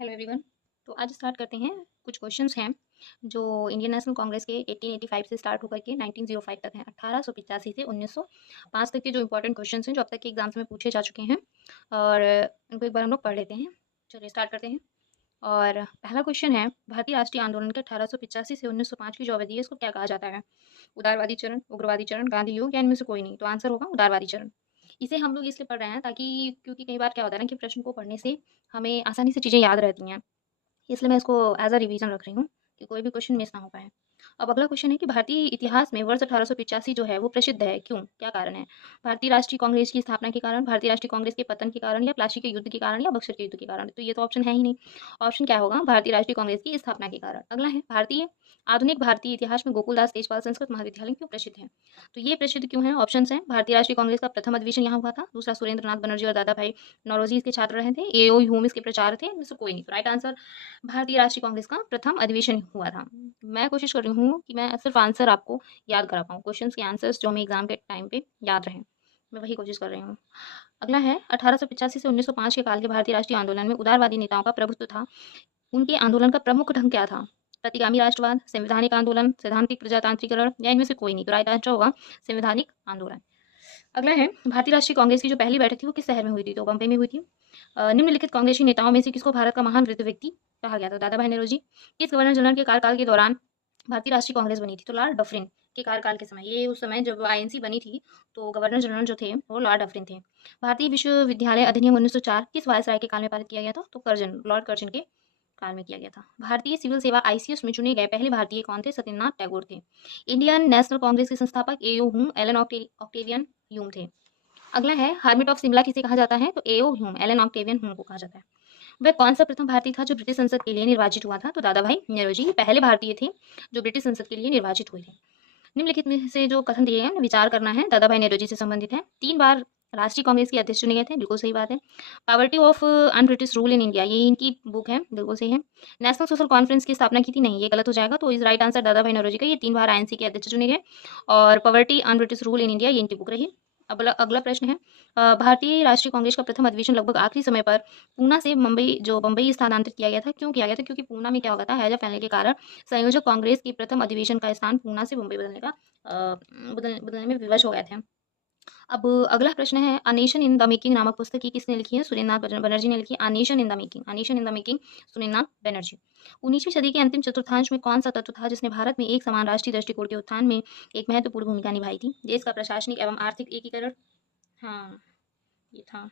Hello everyone. तो आज start करते हैं। कुछ क्वेश्चंस हैं जो इंडियन नेशनल कांग्रेस के 1885 से स्टार्ट होकर के 1905 तक हैं। 1885 से 1905 तक के जो इंपॉर्टेंट क्वेश्चंस हैं जो अब तक के एग्जाम्स में पूछे जा चुके हैं और उनको एक बार हम लोग पढ़ लेते हैं। चलिए स्टार्ट करते हैं। और पहला क्वेश्चन है, भारतीय राष्ट्रीय आंदोलन के 1885 से 1905 की जो अवधि है इसको क्या कहा जाता है? उदारवादी चरण, उग्रवादी चरण, गांधी युग या इनमें से कोई नहीं? तो आंसर होगा उदारवादी चरण। इसे हम लोग इसलिए पढ़ रहे हैं ताकि क्योंकि कई बार क्या होता है ना कि प्रश्न को पढ़ने से हमें आसानी से चीज़ें याद रहती हैं। इसलिए मैं इसको एज़ अ रिवीजन रख रही हूँ कि कोई भी क्वेश्चन मिस ना हो पाए। अब अगला क्वेश्चन है कि भारतीय इतिहास में वर्ष 1885 जो है वो प्रसिद्ध है, क्यों? क्या कारण है? भारतीय राष्ट्रीय कांग्रेस की स्थापना के कारण, भारतीय राष्ट्रीय कांग्रेस के पतन के कारण या प्लासी के युद्ध के कारण या बक्सर के युद्ध के कारण? तो ये तो ऑप्शन है ही नहीं। ऑप्शन क्या होगा? भारतीय राष्ट्रीय कांग्रेस की स्थापना के कारण। अगला है, आधुनिक भारतीय इतिहास में गोकुलदास तेजपाल संस्कृत महाविद्यालय क्यों प्रसिद्ध है? तो ये प्रसिद्ध क्यों है? ऑप्शंस हैं, भारतीय राष्ट्रीय कांग्रेस का प्रथम अधिवेशन यहाँ हुआ था। दूसरा, सुरेंद्र नाथ बनर्जी और दादा भाई नौरोजी इसके छात्र रहे थे। एओ ह्यूम इसके प्रचार थे। इनमें से कोई नहीं। तो राइट आंसर भारतीय राष्ट्रीय कांग्रेस का प्रथम अधिवेशन हुआ था। मैं कोशिश कर रही हूँ कि मैं सिर्फ आंसर आपको याद करा पाऊँ, क्वेश्चंस के आंसर्स जो हमें एग्जाम के टाइम पे याद रहें, मैं वही कोशिश कर रही हूँ। अगला है, 1885 से 1905 के काल के भारतीय राष्ट्रीय आंदोलन में उदारवादी नेताओं का प्रभुत्व था। उनके आंदोलन का प्रमुख ढंग क्या था? प्रतिगामी राष्ट्रवाद, संवैधानिक आंदोलन, सैद्धांतिक प्रजातांत्रिकरण या इनमें से कोई नहीं? तो राइट आंसर होगा संवैधानिक आंदोलन। अगला है, भारतीय राष्ट्रीय कांग्रेस की जो पहली बैठक थी वो किस शहर में हुई थी? तो बम्बई में हुई थी। निम्नलिखित कांग्रेसी नेताओं में से किसको भारत का महान वृद्ध व्यक्ति कहा गया था? दादा भाई नौरोजी। किस गवर्नर जनरल के कार्यकाल के दौरान भारतीय राष्ट्रीय कांग्रेस बनी थी? तो लॉर्ड डफरिन के कार्यकाल के समय, ये उस समय जब आईएनसी बनी थी तो गवर्नर जनरल जो थे वो लॉर्ड डफरिन थे। भारतीय विश्वविद्यालय अधिनियम 1904 किस वायसराय के काल में पारित किया गया था? तो कर्जन, लॉर्ड कर्जन के काल में किया गया था। भारतीय सिविल सेवा आईसीएस में चुने गए पहले भारतीय कौन थे? सत्येंद्रनाथ टैगोर थे। इंडियन नेशनल कांग्रेस के संस्थापक एओ हुम एलन ऑक्टेवियन ह्यूम थे। अगला है, हार्मिट ऑफ शिमला किसे कहा जाता है? तो एओ ह्यूम, एलन ऑक्टेवियन ह्यूम को कहा जाता है। वह कौन सा प्रथम भारतीय था जो ब्रिटिश संसद के लिए निर्वाचित हुआ था? तो दादा भाई नौरोजी पहले भारतीय थे जो ब्रिटिश संसद के लिए निर्वाचित हुए थे। निम्नलिखित में से जो कथन दिए हैं विचार करना है, दादा भाई नौरोजी से संबंधित है। 3 बार राष्ट्रीय कांग्रेस के अध्यक्ष चुने गए थे, बिल्कुल सही बात है। Poverty of un British rule in India, ये इनकी बुक है, बिल्कुल सही है। नेशनल सोशल कॉन्फ्रेंस की स्थापना की थी, नहीं, ये गलत हो जाएगा। तो इस राइट आंसर दादा भाई नौरोजी का, ये 3 बार आईएनसी के अध्यक्ष चुने गए। और poverty un British rule in India, ये इनकी बुक रही। अगला अगला प्रश्न है, भारतीय राष्ट्रीय कांग्रेस का प्रथम अधिवेशन लगभग आखिरी समय पर पूना से बम्बई स्थानांतरित किया गया था, क्यों किया गया था? क्योंकि पूना में क्या होगा था, हैजा फैलने के कारण संयोजक कांग्रेस के प्रथम अधिवेशन का स्थान पूना से मुंबई बदलने में विवश हो गए थे। अब अगला प्रश्न है, a nation in the making नामक पुस्तक की किसने लिखी है? सुरेंद्रनाथ बनर्जी ने लिखी। A nation in the making, a nation in the making, Surendranath Banerjee. 19वीं सदी के अंतिम चतुर्थांश में कौन सा तत्व था जिसने भारत में एक समान राष्ट्रीय दृष्टिकोण के उत्थान में एक महत्वपूर्ण भूमिका निभाई थी? देश का प्रशासनिक एवं आर्थिक एकीकरण। हाँ, ये था।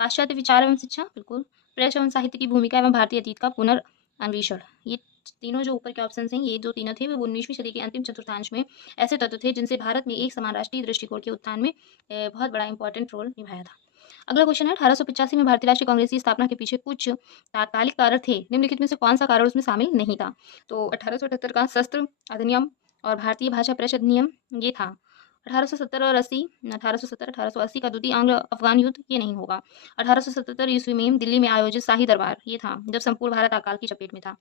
पाश्चात्य विचार एवं शिक्षा, बिल्कुल। प्रेस एवं साहित्य की भूमिका एवं भारतीय अतीत का पुनर्अन्वेषण, ये तीनों जो ऊपर के ऑप्शन हैं, ये जो तीनों थे वो 19वीं सदी के अंतिम चतुर्थांश में ऐसे तत्व थे जिनसे भारत में एक समान राष्ट्रीय दृष्टिकोण के उत्थान में बहुत बड़ा इंपॉर्टेंट रोल निभाया था। अगला क्वेश्चन है, 1885 में भारतीय राष्ट्रीय कांग्रेस की स्थापना के पीछे कुछ तात्कालिक कारण थे, निम्नलिखित में से कौन सा कारण उसमें शामिल नहीं था? तो 1878 का शस्त्र अधिनियम और भारतीय भाषा परिषद नियम, ये था। 1870 और 80, 1870 1880 का द्वितीय आंग्ल अफगान युद्ध, ये नहीं होगा। 1877 ईस्वी में दिल्ली में आयोजित शाही दरबार, ये था जब संपूर्ण भारत अकाल की चपेट में था।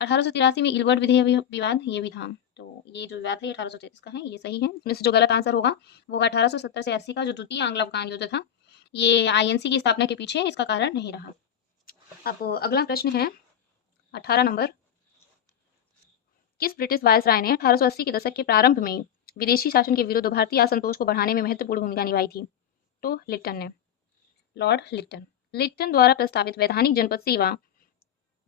1883 में इलवर्ड विवाद, ये भी था। तो ये जो विवाद है 1833 का है, ये सही है। इसमें से जो गलत आंसर होगा वो 1870 से 80 का जो द्वितीय आंग्ल अफगान युद्ध था, ये आईएनसी की स्थापना के पीछे इसका कारण नहीं रहा। अब अगला प्रश्न है 18 नंबर, किस ब्रिटिश वायसराय ने 1880 के दशक के प्रारंभ में विदेशी शासन के विरुद्ध भारतीय असंतोष को बढ़ाने में महत्वपूर्ण भूमिका निभाई थी? तो लिप्टन ने, लॉर्ड लिप्टन। लिप्टन द्वारा प्रस्तावित वैधानिक जनपद सेवा,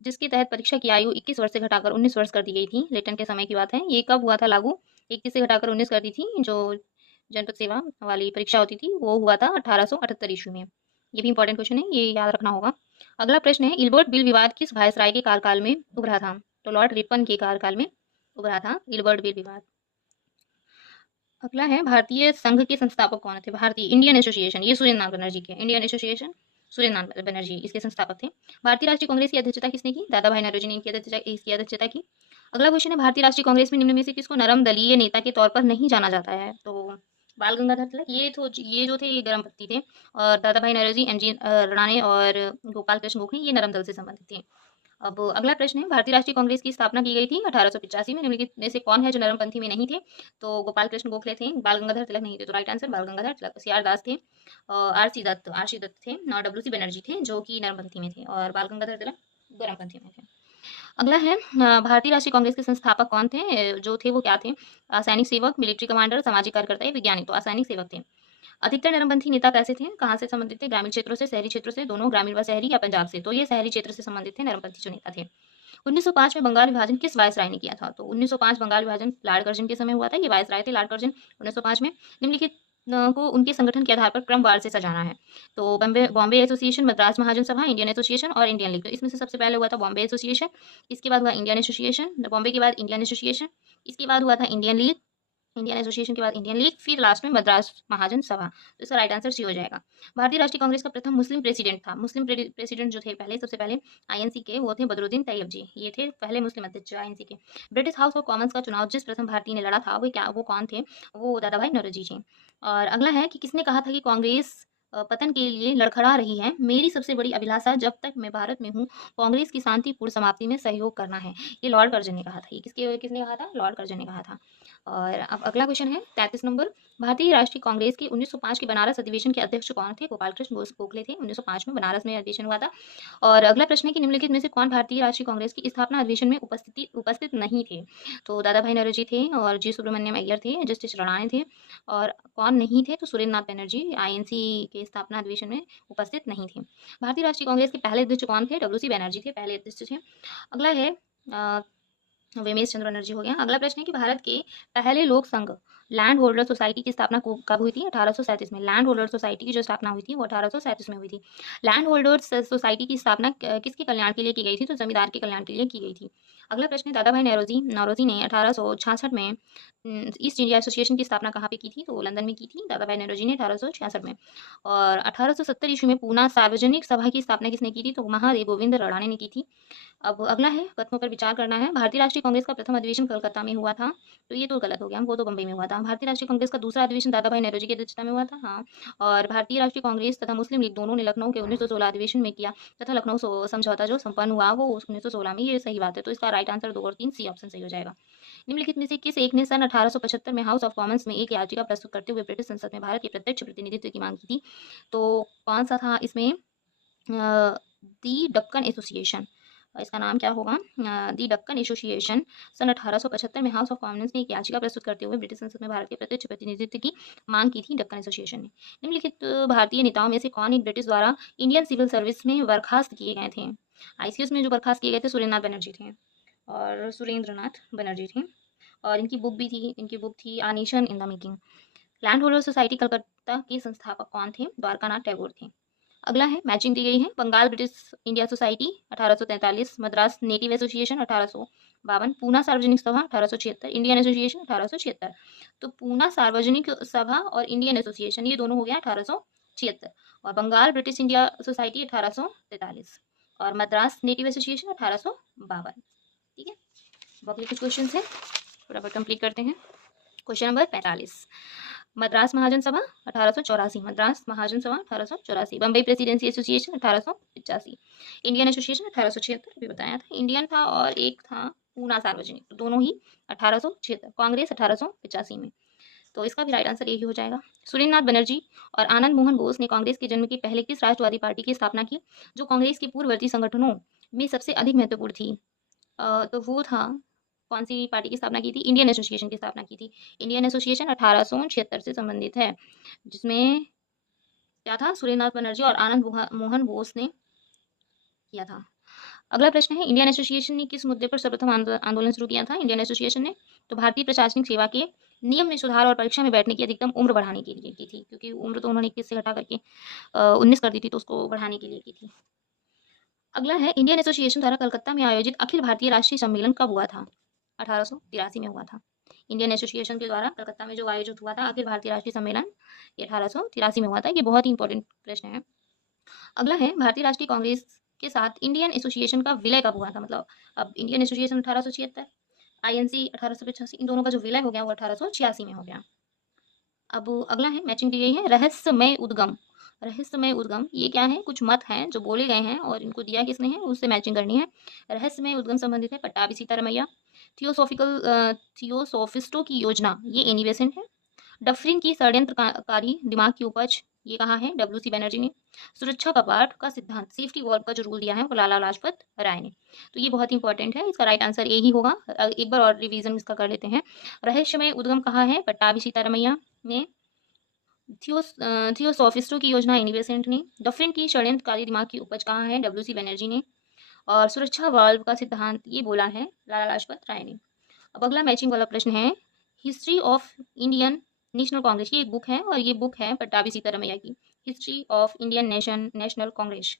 जिसके तहत परीक्षा की आयु 21 वर्ष से घटाकर 19 वर्ष कर दी गई थी, लिप्टन के समय की बात है। ये कब हुआ था लागू? 21 से घटाकर 19 कर दी थी। जो जनपद सेवा वाली परीक्षा होती थी वो हुआ था 1878 ईस्वी में। ये भी इंपॉर्टेंट क्वेश्चन है, ये याद रखना होगा। अगला प्रश्न है, इल्बर्ट बिल विवाद किस वायसराय के कार्यकाल में उभरा था? तो लॉर्ड रिपन के कार्यकाल में उभरा था इल्बर्ट बिल विवाद। अगला है, भारतीय संघ के संस्थापक कौन थे? भारतीय इंडियन एसोसिएशन, ये सुरेंद्रनाथ बनर्जी के, इंडियन एसोसिएशन सुरेंद्रनाथ बनर्जी इसके संस्थापक थे। भारतीय राष्ट्रीय कांग्रेस की अध्यक्षता किसने की? दादा भाई नौरोजी ने इसकी अध्यक्षता की। अगला क्वेश्चन है, भारतीय राष्ट्रीय कांग्रेस में निम्न में से किसको नरम दलीय नेता के तौर पर नहीं जाना जाता है? तो बाल गंगाधर तिलक, ये जो थे ये गर्म पत्ती थे। और दादा भाई नौरोजी, एमजी राणे और गोपाल कृष्ण गोखले, ये नरम दल से संबंधित थे। अब अगला प्रश्न है, भारतीय राष्ट्रीय कांग्रेस की स्थापना की गई थी 1885 में, निम्नलिखित में से कौन है जो नरमपंथी में नहीं थे? तो गोपाल कृष्ण गोखले थे, बाल गंगाधर तिलक नहीं थे। तो राइट आंसर बाल गंगाधर तिलक। सीआर दास थे, आरसी दत्त थे, डब्ल्यूसी बनर्जी थे जो कि नरमपंथी में थे, और बाल गंगाधर तिलक गोरापंथी में थे। अगला है भारतीय राष्ट्रीय कांग्रेस के संस्थापक कौन थे? जो थे वो क्या थे? सैनिक सेवक, मिलिट्री कमांडर, सामाजिक कार्यकर्ता या वैज्ञानिक? तो असैनिक सेवक थे। अधिकतर नरमपंथी नेता कैसे थे? कहाँ से संबंधित थे? ग्रामीण क्षेत्रों से, शहरी क्षेत्रों से, दोनों, ग्रामीण व शहरी, या पंजाब से? तो ये शहरी क्षेत्र से संबंधित थे नरमपंथी जो नेता थे। 1905 में बंगाल विभाजन किस वायसराय ने किया था? तो 1905 बंगाल विभाजन लॉर्ड कर्जन के समय हुआ था। ये वायसराय थे लॉर्ड कर्जन 1905 में। निम्नलिखित को उनके संगठन के आधार पर क्रमवार से सजाना है। तो बॉम्बे बॉम्बे एसोसिएशन, मद्रास महाजन सभा, इंडियन एसोसिएशन और इंडियन लीग। तो इसमें से सबसे पहले हुआ था बॉम्बे एसोसिएशन, इसके बाद हुआ इंडियन एसोसिएशन, बॉम्बे के बाद इंडियन एसोसिएशन, इसके बाद हुआ था इंडियन लीग, इंडियन एसोसिएशन के बाद इंडियन लीग, फिर लास्ट में मद्रास महाजन सभा। तो इसका राइट आंसर सी हो जाएगा। भारतीय राष्ट्रीय कांग्रेस का प्रथम मुस्लिम प्रेसिडेंट था। मुस्लिम प्रेसिडेंट जो थे पहले, सबसे पहले आईएनसी के, वो थे बदरुद्दीन तैयब जी। ये थे पहले मुस्लिम अध्यक्ष आईएनसी के। ब्रिटिश हाउस ऑफ कॉमन्स का चुनाव जिस प्रथम भारतीय ने लड़ा था वो कौन थे? वो दादा भाई नौरोजी जी। और अगला है कि किसने कहा था कि कांग्रेस पतन के लिए लड़खड़ा रही है? मेरी सबसे बड़ी अभिलाषा जब तक मैं भारत में हूँ कांग्रेस की शांतिपूर्ण समाप्ति में सहयोग करना है। ये लॉर्ड कर्जन ने कहा था। ये किसने कहा था? लॉर्ड कर्जन ने कहा था। और अब अगला क्वेश्चन है 33 नंबर। भारतीय राष्ट्रीय कांग्रेस के 1905 के बनारस अधिवेशन के अध्यक्ष कौन थे? गोपाल कृष्ण गोखले थे। 1905 में बनारस में अधिवेशन हुआ था। और अगला प्रश्न है कि निम्नलिखित में से कौन भारतीय राष्ट्रीय कांग्रेस की स्थापना अधिवेशन में उपस्थित नहीं थे? तो दादा भाई नौरोजी थे, और जी सुब्रमण्यम अय्यर थे, जस्टिस रणाने थे। और कौन नहीं थे? तो सुरेंद्र नाथ बनर्जी आईएनसी के स्थापना अधिवेशन में उपस्थित नहीं थे। भारतीय राष्ट्रीय कांग्रेस के पहले अध्यक्ष कौन थे? डब्ल्यू सी बनर्जी थे, पहले अध्यक्ष थे। अगला है वेमेश चंद्र बनर्जी हो गया। अगला प्रश्न है कि भारत के पहले लोक संघ लैंड होल्डर सोसाइटी की स्थापना कब हुई थी? 1837 में। लैंड होल्डर सोसाइटी की जो स्थापना हुई थी वो 1837 में हुई थी। लैंड होल्डर्स सोसाइटी की स्थापना किसके कल्याण के लिए की गई थी? तो जमींदार के कल्याण के लिए की गई थी। अगला प्रश्न है दादा भाई नौरोजी ने 1866 में ईस्ट इंडिया एसोसिएशन की स्थापना कहाँ पे की थी? तो लंदन में की थी दादा भाई नौरोजी ने 1866 में। और 1870 ईस्वी में पूना सार्वजनिक सभा की स्थापना किसने की थी? तो महादेव गोविंद रड़ाने ने की थी। अब अगला है कथनों पर विचार करना है। भारतीय राष्ट्रीय कांग्रेस का प्रथम अधिवेशन कलकत्ता में हुआ था। तो ये तो गलत हो गया, वो तो बम्बई में हुआ था। भारतीय राष्ट्रीय कांग्रेस का दूसरा अधिवेशन दादा भाई नौरोजी की अध्यक्षता में हुआ था। हाँ। और भारतीय राष्ट्रीय कांग्रेस तथा मुस्लिम लीग दोनों ने लखनऊ के 1916 अधिवेशन में किया तथा लखनऊ समझौता जो संपन्न हुआ वो 1916 में। ये सही बात है। तो इसका राइट आंसर 2 और 3 सी ऑप्शन सही हो जाएगा। निम्नलिखित में से किस एक ने सन 1875 में हाउस ऑफ कॉमन्स में एक याचिका प्रस्तुत करते हुए ब्रिटिश संसद में भारत के प्रत्यक्ष प्रतिनिधित्व की मांग की थी? तो कौन सा था इसमें? दी डक्कन एसोसिएशन, इसका नाम क्या होगा? दी डक्कन एसोसिएशन सन 1875 में हाउस ऑफ कॉमन्स में एक याचिका प्रस्तुत करते हुए ब्रिटिश संसद में भारत के प्रत्यक्ष प्रतिनिधित्व की मांग की थी डक्कन एसोसिएशन ने। निम्नलिखित भारतीय नेताओं में से कौन एक ब्रिटिश द्वारा इंडियन सिविल सर्विस में बर्खास्त किए गए थे? आईसीएस में जो बर्खास्त किए गए थे सुरेंद्र नाथ बनर्जी थे, और सुरेंद्र नाथ बनर्जी थे। और इनकी बुक थी a nation in the making. Land holder society Calcutta के संस्थापक कौन थे? द्वारकानाथ टैगोर थे। अगला है मैचिंग दी गई है। Bengal British India society 1843, Madras native association 1852, Poona Sarvajanik Sabha 1876, Indian association 1876। तो पूना सार्वजनिक सभा और इंडियन एसोसिएशन ये दोनों हो गया 1876, और बंगाल ब्रिटिश इंडिया सोसाइटी 1843, और मद्रास नेटिव एसोसिएशन 1852। ठीक है, बाकी कुछ क्वेश्चन है फटाफट कंप्लीट करते हैं। क्वेश्चन नंबर 45, मद्रास महाजन सभा 1884, मद्रास महाजन सभा 1884, Bombay presidency association 1885, Indian association 1876 अभी बताया था, इंडियन था, और एक था पूना सार्वजनिक, तो दोनों ही 1876, कांग्रेस 1885 में। तो इसका भी राइट आंसर यही हो जाएगा। सुरेंद्र नाथ बनर्जी और आनंद मोहन बोस ने कांग्रेस के जन्म के पहले किस राष्ट्रवादी पार्टी की स्थापना की जो कांग्रेस के पूर्ववर्ती संगठनों में सबसे अधिक महत्वपूर्ण थी? तो वो था, कौन सी पार्टी की स्थापना की थी? इंडियन एसोसिएशन की स्थापना की थी। इंडियन एसोसिएशन 1876 से संबंधित है, जिसमें क्या था? सुरेंद्र नाथ बनर्जी और आनंद मोहन बोस ने किया था। अगला प्रश्न है इंडियन एसोसिएशन ने किस मुद्दे पर सर्वप्रथम आंदोलन शुरू किया था? इंडियन एसोसिएशन ने तो भारतीय प्रशासनिक सेवा के नियम में सुधार और परीक्षा में बैठने की अधिकतम उम्र बढ़ाने के लिए की थी, क्योंकि उम्र तो उन्होंने 21 से घटा करके 19 कर दी थी, तो उसको बढ़ाने के लिए की थी। अगला है इंडियन एसोसिएशन द्वारा कलकत्ता में आयोजित अखिल भारतीय राष्ट्रीय सम्मेलन कब हुआ था? 1883 में हुआ था। इंडियन एसोसिएशन के द्वारा कलकत्ता में जो आयोजित हुआ था अखिल भारतीय राष्ट्रीय सम्मेलन, ये 1883 में हुआ था। ये बहुत ही इंपॉर्टेंट प्रश्न है। अगला है भारतीय राष्ट्रीय कांग्रेस के साथ इंडियन एसोसिएशन का विलय कब हुआ था? मतलब अब इंडियन एसोसिएशन 1876, आईएनसी 1885, इन दोनों का जो विलय हो गया वो 1886 में हो गया। अब अगला है मैचिंग दी गई है। रहस्यमय उद्गम, रहस्यमय उद्गम ये क्या है? कुछ मत हैं जो बोले गए हैं और इनको दिया किसने है, उससे मैचिंग करनी है। रहस्यमय उद्गम संबंधित है पट्टाभी सीतारमैया। थियोसोफिस्टों की योजना, ये एनी बेसेंट है। डफरिन की षड्यंत्रकारी दिमाग की उपज, ये कहा है WC बनर्जी ने। सुरक्षा कपाट का सिद्धांत, सेफ्टी वॉल्व का जो रूल दिया है वो लाला लाजपत राय ने। तो ये बहुत इंपॉर्टेंट है, इसका राइट आंसर ए ही होगा। एक बार और रिवीजन इसका कर लेते हैं। रहस्यमय उद्गम कहा है पट्टाभी सीतारमैया ने। थियोसॉफिस्टों की योजना एनी बेसेंट ने। डफरिन की षड्यंत्रकारी दिमाग की उपज कहा है WC बनर्जी ने। और सुरक्षा वाल्व का सिद्धांत ये बोला है लाला लाजपत राय ने। अब अगला मैचिंग वाला प्रश्न है, history of Indian national Congress, ये एक बुक है और ये बुक है पट्टाभी सीतारमैया की। History of Indian national Congress,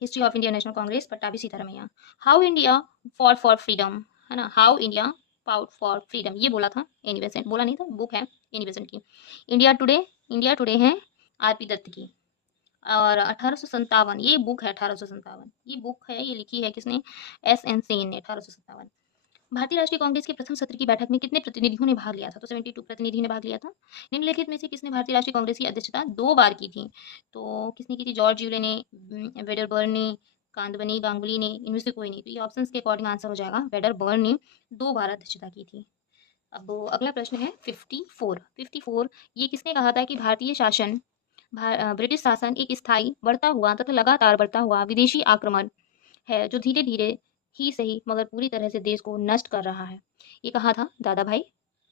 history of Indian national Congress Pattabhi Sitaramayya. How India for freedom, है ना, how India fought for freedom, ये बोला था एनी बेसेंट, बोला नहीं था, बुक है एनी बेसेंट की। इंडिया टुडे है RP दत्त की। और 1857, ये बुक है 1857, ये बुक है, ये लिखी है किसने, SN सेन ने 1857। भारतीय राष्ट्रीय कांग्रेस के प्रथम सत्र की बैठक में कितने प्रतिनिधियों ने भाग लिया था? तो 72 प्रतिनिधि ने भाग लिया था। निम्नलिखित में से किसने भारतीय राष्ट्रीय कांग्रेस की अध्यक्षता 2 बार की थी? तो किसने की थी? जॉर्ज यूले ने, वेडरबर्न ने, कांदबनी गांगुली ने, इनमें से कोई नहीं। तो ये ऑप्शंस के अकॉर्डिंग आंसर हो जाएगा, वेडरबर्न ने 2 बार अध्यक्षता की थी। अब अगला प्रश्न है 54। ये किसने कहा था कि भारतीय शासन, ब्रिटिश शासन एक स्थायी, बढ़ता हुआ तथा लगातार बढ़ता हुआ विदेशी आक्रमण है जो धीरे धीरे ही सही मगर पूरी तरह से देश को नष्ट कर रहा है। ये कहा था दादा भाई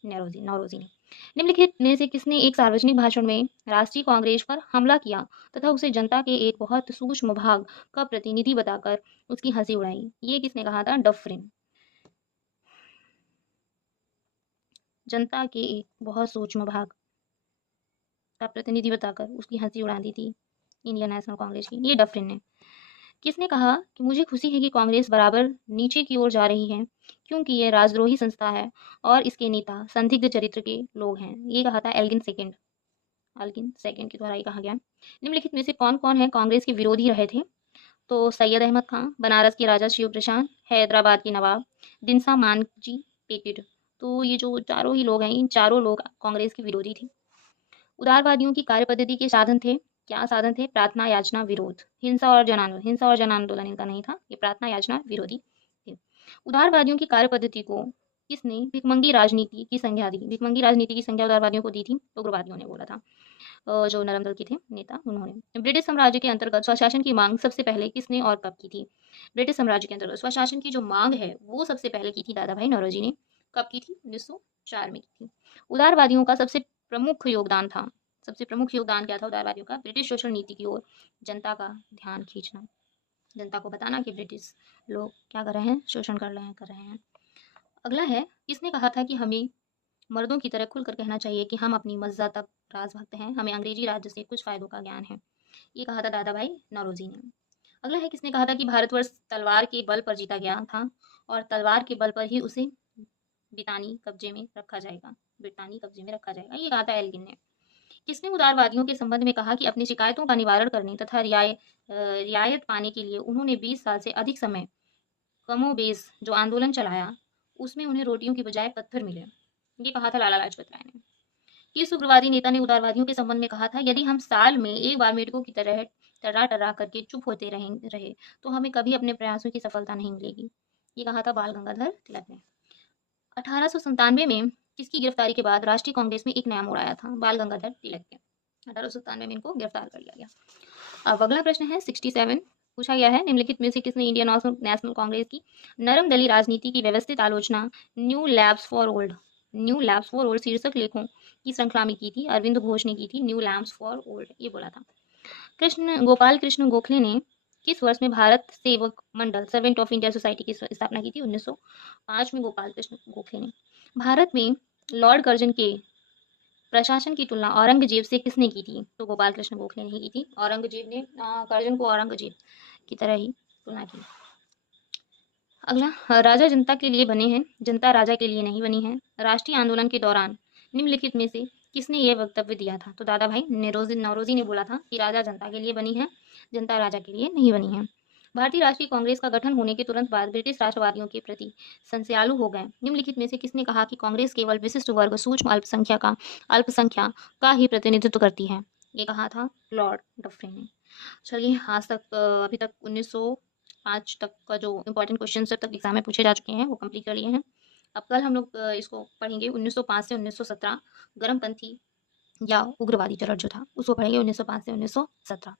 नौरोजी ने। निम्नलिखित में से किसने एक सार्वजनिक भाषण में राष्ट्रीय कांग्रेस पर हमला किया तथा उसे जनता के एक बहुत सूक्ष्म भाग का प्रतिनिधि बताकर उसकी हंसी उड़ाई? ये किसने कहा था? डफरिन। जनता के एक बहुत सूक्ष्म भाग का प्रतिनिधि बताकर उसकी हंसी उड़ा दी थी इंडियन नेशनल कांग्रेस की, ये डफरिन ने। किसने कहा कि मुझे खुशी है कि कांग्रेस बराबर नीचे की ओर जा रही है क्योंकि यह राजद्रोही संस्था है और इसके नेता संदिग्ध चरित्र के लोग हैं? ये कहा था एल्गिन सेकंड के द्वारा ये कहा गया। निम्नलिखित में से कौन कौन है कांग्रेस के विरोधी रहे थे? तो सैयद अहमद खान, बनारस के राजा शिव प्रसाद, हैदराबाद के नवाब, दिनसा मांझी टेटेड। तो ये जो चारों ही लोग हैं, इन चारों लोग कांग्रेस के विरोधी थे। उदारवादियों की कार्यपद्धति के साधन थे, क्या साधन थे? प्रार्थना, याचना, विरोध, हिंसा और जन आंदोलन इनका नहीं था, ये प्रार्थना, याचना, विरोधी थे। उदारवादियों की कार्यपद्धति को किसने भिखमंगी राजनीति की संज्ञा दी? भिखमंगी राजनीति की संज्ञा उदारवादियों को दी थी, उग्रवादियों ने बोला था। जो नरम दल के थे नेता, उन्होंने। ब्रिटिश साम्राज्य के अंतर्गत स्वशासन की मांग सबसे पहले किसने और कब की थी? ब्रिटिश साम्राज्य के अंतर्गत स्वशासन की जो मांग है वो सबसे पहले की थी दादा भाई नौरोजी ने। कब की थी? 1904 में की थी। उदारवादियों का सबसे प्रमुख योगदान था, सबसे प्रमुख योगदान क्या था उदारवादियों का? ब्रिटिश शोषण नीति की ओर जनता का ध्यान खींचना, जनता को बताना कि ब्रिटिश लोग क्या कर रहे हैं, शोषण कर रहे हैं। अगला है, किसने कहा था कि हमें मर्दों की तरह खुलकर कहना चाहिए कि हम अपनी मज्जा तक राजभक्त हैं, हमें अंग्रेजी राज्य से कुछ फायदों का ज्ञान है? ये कहा था दादा भाई नौरोजी ने। अगला है, किसने कहा था कि भारतवर्ष तलवार के बल पर जीता गया था और तलवार के बल पर ही उसे ब्रितानी कब्जे में रखा जाएगा, ये कहा था एल्गिन ने। किसने उदारवादियों के संबंध में कहा कि अपनी शिकायतों का निवारण करने तथा रियायत पाने के लिए उन्होंने 20 साल से अधिक समय कमोबेश जो आंदोलन चलाया उसमें उन्हें रोटियों की बजाय पत्थर मिले? ये कहा था लाला लाजपत राय ने। किस उग्रवादी नेता ने उदारवादियों के संबंध में कहा था यदि हम साल में एक बार मेढकों की तरह टर्रा करके चुप होते रहे तो हमें कभी अपने प्रयासों की सफलता नहीं मिलेगी? ये कहा था बाल गंगाधर तिलक ने। 1897 में किसकी गिरफ्तारी के बाद राष्ट्रीय कांग्रेस में एक नया मोड़ आया था? बाल गंगाधर तिलक के। 1897 में इनको गिरफ्तार कर लिया गया। अब अगला प्रश्न है 67, पूछा गया है निम्नलिखित में से किसने इंडियन नेशनल कांग्रेस की नरम दली राजनीति की व्यवस्थित आलोचना न्यू लैब्स फॉर ओल्ड शीर्षक लेखों की श्रृंखला में की थी? अरविंद घोष ने की थी न्यू लैब्स फॉर ओल्ड, ये बोला था। गोपाल कृष्ण गोखले ने किस वर्ष में भारत सेवक मंडल सर्वेंट ऑफ इंडिया सोसाइटी की स्थापना की थी? 1905 में गोपाल कृष्ण गोखले ने। भारत में लॉर्ड कर्जन के प्रशासन की तुलना औरंगजेब से किसने की थी? तो गोपाल कृष्ण गोखले ने की थी। औरंगजेब ने कर्जन को औरंगजेब की तरह ही तुलना की। अगला, राजा जनता के लिए बने हैं, जनता राजा के लिए नहीं बनी है। राष्ट्रीय आंदोलन के दौरान निम्नलिखित में से किसने यह वक्तव्य दिया था? तो दादा भाई नौरोजी ने बोला था कि राजा जनता के लिए बनी है, जनता राजा के लिए नहीं बनी है। भारतीय राष्ट्रीय कांग्रेस का गठन होने के तुरंत बाद ब्रिटिश राष्ट्रवादियों के प्रति संशयालु हो गए। निम्नलिखित में से किसने कहा कि कांग्रेस केवल विशिष्ट वर्ग सूक्ष्म अल्पसंख्या का ही प्रतिनिधित्व करती है? ये कहा था लॉर्ड डफरिन ने। चलिए, आज तक अभी तक 1905 तक का जो इंपॉर्टेंट क्वेश्चन अब तक एग्जाम में पूछे जा चुके हैं वो कंप्लीट कर लिए हैं। अब कल हम लोग इसको पढ़ेंगे 1905 से 1917 गर्मपंथी या उग्रवादी चरण जो था उसको पढ़ेंगे 1905 से 1917।